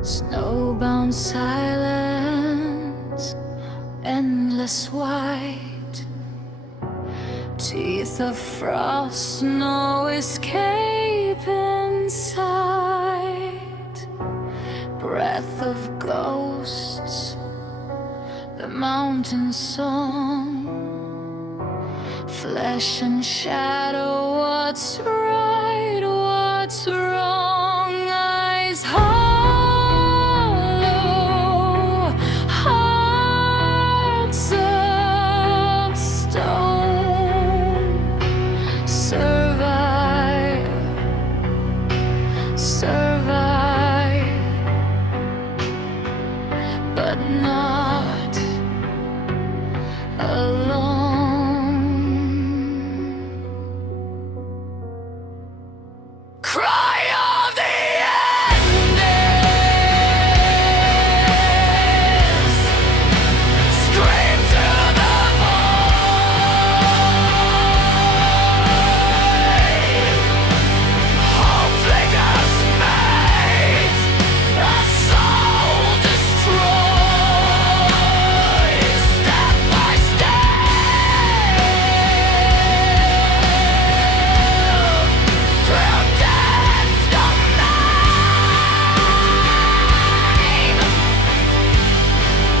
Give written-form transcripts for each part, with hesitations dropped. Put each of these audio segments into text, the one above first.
Snowbound silence, endless white, teeth of frost, no escape in sight, breath of ghosts, the mountain song, flesh and shadow, what's right, what's wrong, eyes hollow, hearts of stone, survive, survive, but not alone. Cry of the endings, scream to the void, hope flickers mate, a soul destroyed, step by step, through death's domain.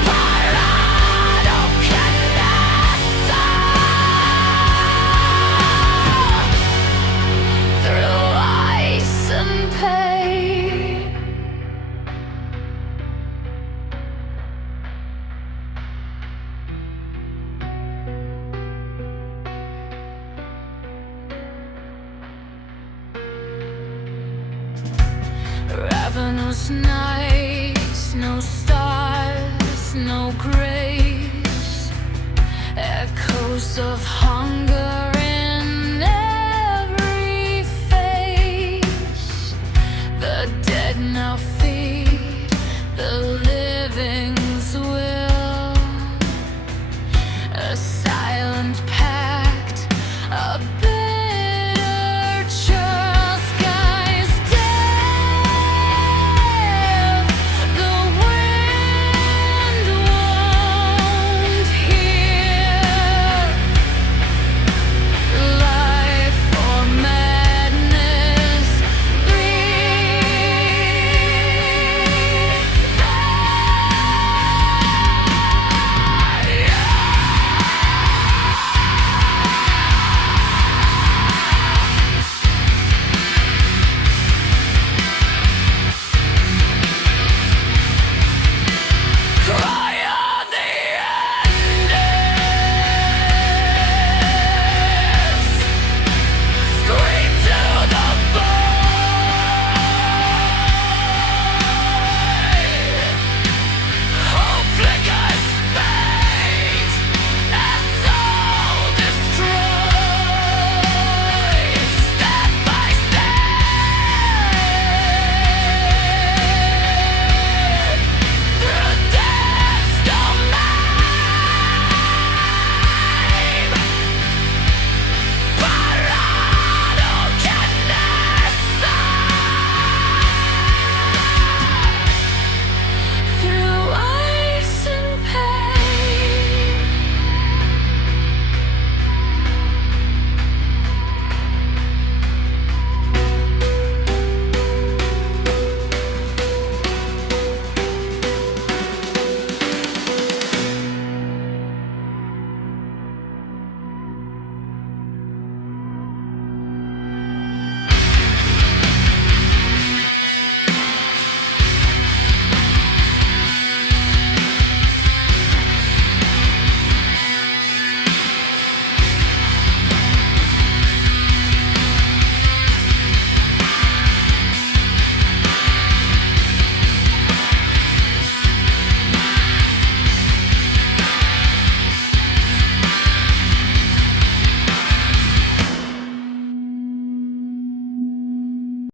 Parrado Canessa, through ice and pain. Ravenous nights, no stars, no grace, echoes of hunger